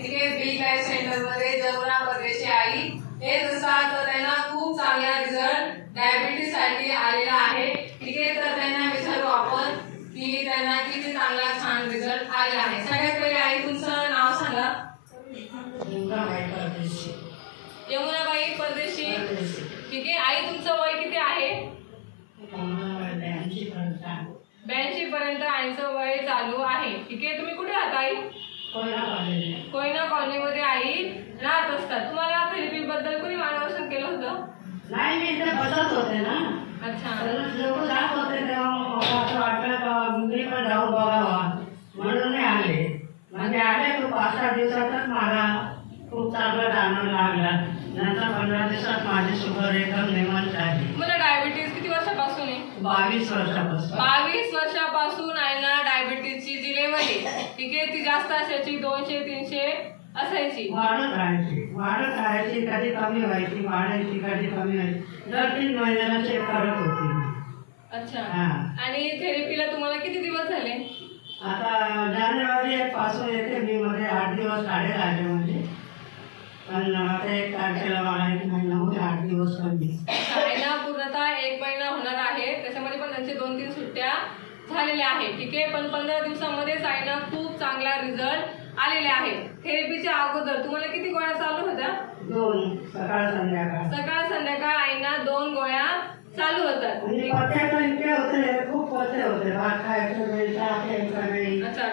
ठीक आहे बी life centre मध्ये जमुना परदेशी आई हे जसं तर त्यांना खूप चांगला रिझल्ट डायबिटीज साठी आलेला आहे। ठीक आहे तर त्यांना विचारू आपण की त्यांना किती चांगला छान रिझल्ट आलेला आहे। सगळ्यात पहिले आई तुमचं नाव सांगा। यमुनाबाई परदेशी। ठीक आहे आई तुमचं वय किती आहे? 82 पर्यंत आईचं वय चालू आहे। ठीक आहे तुम्ही कुठे राहता आई? कोयना कॉलनीमध्ये आई राहत असतात। तुम्हाला थेरपी बद्दल कोणी मार्गदर्शन केलं होतं? नाही मी इथे बसत होते ना। अच्छा लोक जात होते तेव्हा मला असं वाटलं का मी पण जाऊन बघावा म्हणून मी आले। म्हणजे आले तो 5-6 दिवसातच मला खूप चांगला जाणवू लागला। नंतर 15 दिवसात माझी शुगर एकदम नियमित झाली। मला डायबिटीज किती वर्षापासून आहे? 22 वर्षापासून। 22 वर्षापासून आहे ना डायबिटीजची जी लेवल आहे ठीक आहे ती जास्त असायची 200-300 असायची। वाढत राहायची कधी कमी व्हायची वाढायची कधी कमी व्हायची दर 3 महिन्याला चेक करत होती। अच्छा आणि थेरपीला तुम्हाला किती दिवस झाले? आता जानेवारी 1 पासून येते मी मध्ये 8 दिवस काढे राहिले म्हणजे पण आता 1 तारखेला मला 1 महिना होते 8 दिवस कमी। आईला पूर्णतः 1 महिना होणार आहे त्याच्यामध्ये पण त्यांचे 2-3 सुट्ट्या झालेल्या आहेत। ठीक आहे पण 15 दिवसामध्येच आईला खूप चांगला रिझल्ट आलेले आहे। थेरपीच्या अगोदर तुम्हाला किती गोळ्या चालू होत्या? 2 सकाळ संध्याकाळ आईना 2 गोळ्या चालू होतात। खूप पथ्य होते भात खायचं नाही चहा प्यायचा नाही। अच्छा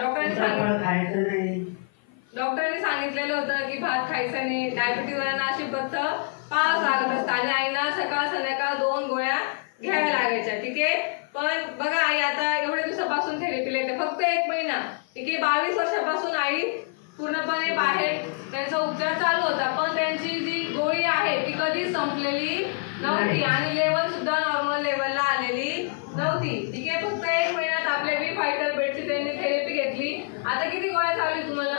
डॉक्टरांनी सांगितलेलं होतं की भात खायचा नाही डायबिटीज वाल्यांना अशी पथ्य पाळावं लागत असतं आणि आईना सकाळ संध्याकाळ 2 गोळ्या घ्याव्या लागायच्या। ठीक आहे पण बघा आई आता एवढ्या दिवसापासून थेरपीला येते फक्त 1 महिना। ठीक आहे 22 वर्षापासून आई पूर्णपणे बाहेर त्यांचा उपचार चालू होता पण त्यांची जी गोळी आहे ती कधी संपलेली नव्हती आणि लेवल सुद्धा नॉर्मल लेवलला आलेली नव्हती। ठीक आहे फक्त 1 महिन्यात आपल्या बी फायटर बेडची त्यांनी थेरपी घेतली। आता किती गोळ्या चालू तुम्हाला?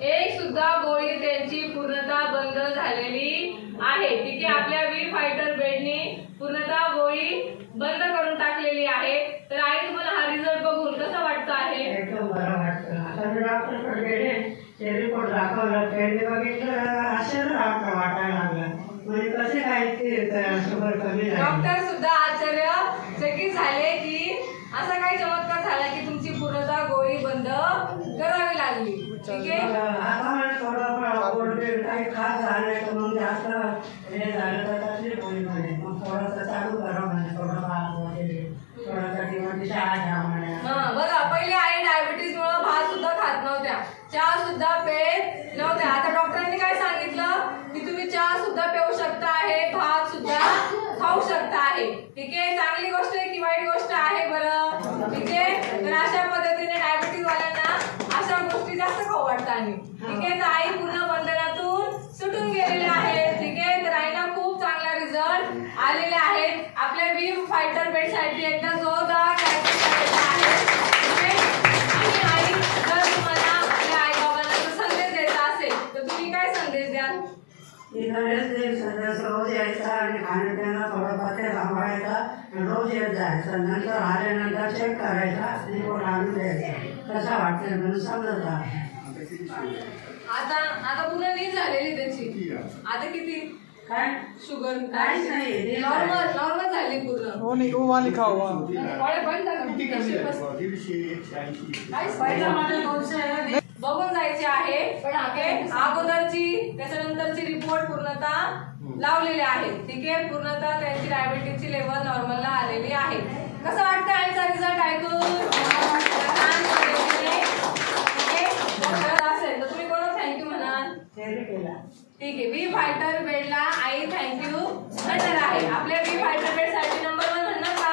एक सुद्धा गोळी त्यांची पूर्णतः बंद झालेली आहे। ठीक आहे आपल्या बी फायटर बेडनी पूर्णतः गोळी बंद करून टाकलेली आहे। तर आई तुम्हाला हा रिझल्ट बघून कसं वाटतं आहे? एकदम बरं वाटतं। आता मी डॉक्टरकडे गेले ते रिपोर्ट दाखवलं त्यांनी बघितलं आश्चर्य वाटायला लागलं म्हणजे कसे काय ते शुगर कमी झाली। डॉक्टर सुद्धा आश्चर्यचकित झाले की असा काय चमत्कार झाला की तुमची पूर्णतः गोळी बंद करावी लागली। ठीक आहे आता मला थोडं काही खास झालं तर मग जास्त हे झालं तर तकलीफ होईल म्हणे मग थोडंसं चालू करा म्हणे थोडं भात वगैरे थोडं कधी मध्ये चहा घ्या म्हणे। बघा पहिले आई डायबिटीज मुळे भात सुद्धा खात नव्हत्या चहा सुद्धा पेत नव्हत्या। आता डॉक्टरांनी काय सांगितलं की तुम्ही चहा सुद्धा पिऊ शकता आहे भात सुद्धा खाऊ शकता आहे। ठीक आहे चांगली गोष्ट आहे की वाईट गोष्ट आहे बरं? ठीक आहे तर अशा पद्धतीने डायबिटीज वाल्यांना अशा गोष्टी जास्त खाऊ वाटतात। ठीक आहे तर आई पूर्ण बंधनातून सुटून गेलेले आहे। ठीक आहे तर आईला खूप चांगला रिझल्ट आलेले आहेत। आपल्या बी फायटर बेड साठी एकदा जोरदार टाळ्या वाजवायच्या आहेत। ठीक आहे आणि आई जर तुम्हाला आपल्या आई बाबांना संदेश द्यायचा असेल तर तुम्ही काय संदेश द्याल? रोज यायचा आणि खाण्यापिण्याला थोडं पथ्य सांभाळायचा रोज येत जायचं नंतर आल्यानंतर चेक करायचा रिपोर्ट आणून द्यायचा कसा वाटतंय म्हणून समजत आता पुन्हा नीट झालेली त्याची आता किती काय शुगर काहीच नाही नॉर्मल झाली पूर्ण। हो नहीं वो वहाँ लिखा हुआ बघून जायचे आहे पण अगोदरची त्याच्यानंतरची रिपोर्ट पूर्णतः लावलेली आहे। ठीक आहे पूर्णतः त्यांची डायबिटीजची लेवल नॉर्मलला आलेली आहे। कसं वाटतं आईचा रिझल्ट ऐकून? असेल तर तुम्ही कोणाला थँक्यू म्हणाल? ठीक आहे बी फायटर बेडला आई थँक्यू म्हणणार आहे। आपल्या बी फायटर बेड साठी नंबर 1 म्हणणार का?